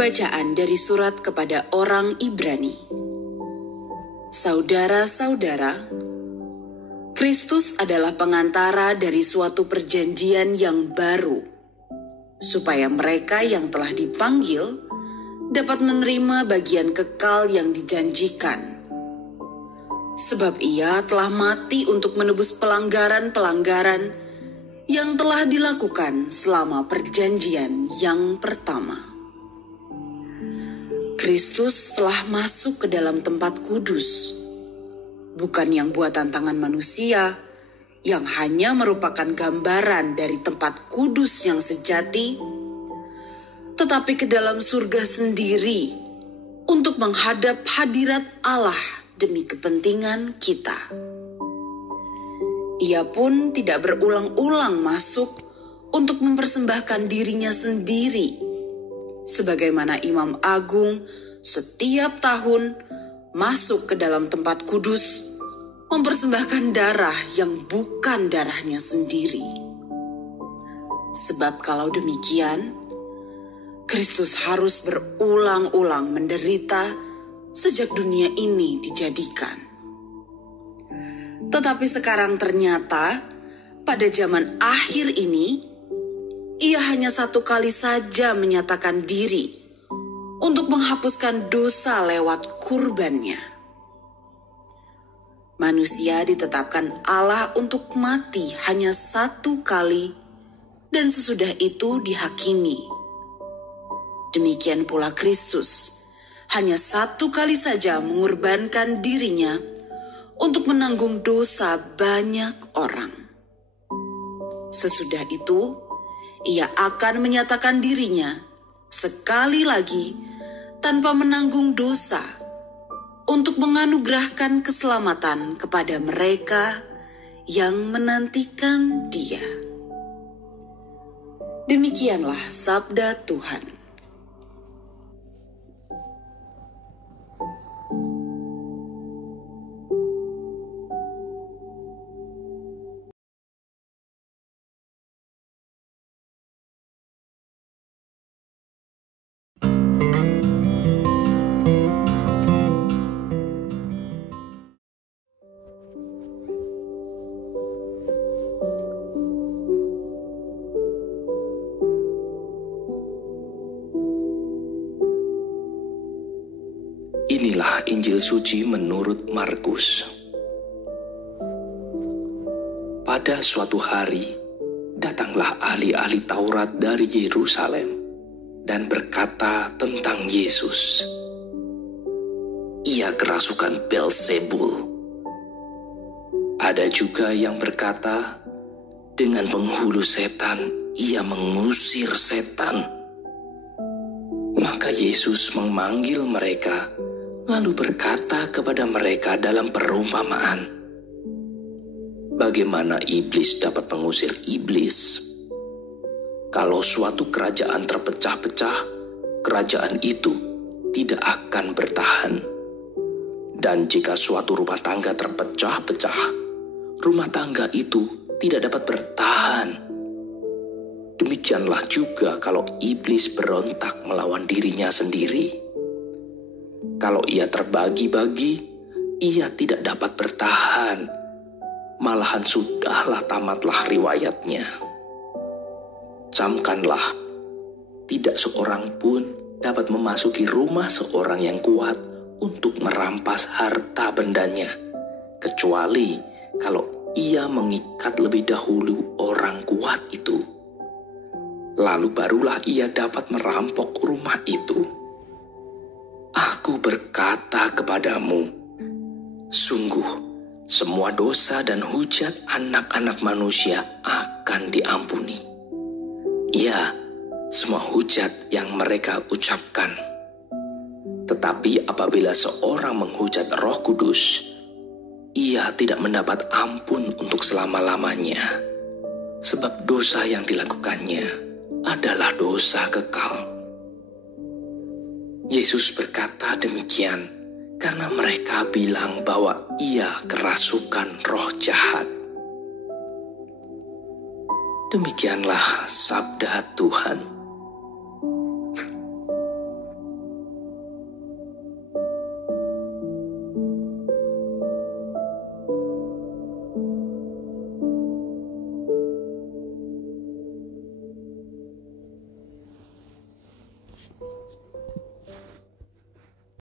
Bacaan dari surat kepada orang Ibrani. Saudara-saudara, Kristus adalah pengantara dari suatu perjanjian yang baru, supaya mereka yang telah dipanggil dapat menerima bagian kekal yang dijanjikan. Sebab ia telah mati untuk menebus pelanggaran-pelanggaran yang telah dilakukan selama perjanjian yang pertama. Kristus telah masuk ke dalam tempat kudus, bukan yang buatan tangan manusia, yang hanya merupakan gambaran dari tempat kudus yang sejati, tetapi ke dalam surga sendiri untuk menghadap hadirat Allah demi kepentingan kita. Ia pun tidak berulang-ulang masuk untuk mempersembahkan dirinya sendiri, sebagaimana Imam Agung setiap tahun masuk ke dalam tempat kudus mempersembahkan darah yang bukan darahnya sendiri. Sebab kalau demikian, Kristus harus berulang-ulang menderita sejak dunia ini dijadikan. Tetapi sekarang ternyata pada zaman akhir ini, ia hanya satu kali saja menyatakan diri untuk menghapuskan dosa lewat kurbannya. Manusia ditetapkan Allah untuk mati hanya satu kali dan sesudah itu dihakimi. Demikian pula Kristus hanya satu kali saja mengorbankan dirinya untuk menanggung dosa banyak orang. Sesudah itu, ia akan menyatakan dirinya sekali lagi tanpa menanggung dosa untuk menganugerahkan keselamatan kepada mereka yang menantikan Dia. Demikianlah sabda Tuhan. Inilah Injil suci menurut Markus. Pada suatu hari, datanglah ahli-ahli Taurat dari Yerusalem dan berkata tentang Yesus, "Ia kerasukan Beelzebul." Ada juga yang berkata, "Dengan penghulu setan, ia mengusir setan." Maka Yesus memanggil mereka, lalu berkata kepada mereka dalam perumpamaan, "Bagaimana iblis dapat mengusir iblis? Kalau suatu kerajaan terpecah-pecah, kerajaan itu tidak akan bertahan. Dan jika suatu rumah tangga terpecah-pecah, rumah tangga itu tidak dapat bertahan. Demikianlah juga kalau iblis berontak melawan dirinya sendiri. Kalau ia terbagi-bagi, ia tidak dapat bertahan. Malahan sudahlah tamatlah riwayatnya. Camkanlah, tidak seorang pun dapat memasuki rumah seorang yang kuat untuk merampas harta bendanya, kecuali kalau ia mengikat lebih dahulu orang kuat itu. Lalu barulah ia dapat merampok rumah itu. Aku berkata kepadamu, sungguh semua dosa dan hujat anak-anak manusia akan diampuni. Ya, semua hujat yang mereka ucapkan. Tetapi apabila seorang menghujat Roh Kudus, ia tidak mendapat ampun untuk selama-lamanya, sebab dosa yang dilakukannya adalah dosa kekal. Yesus berkata demikian karena mereka bilang bahwa ia kerasukan roh jahat. Demikianlah sabda Tuhan.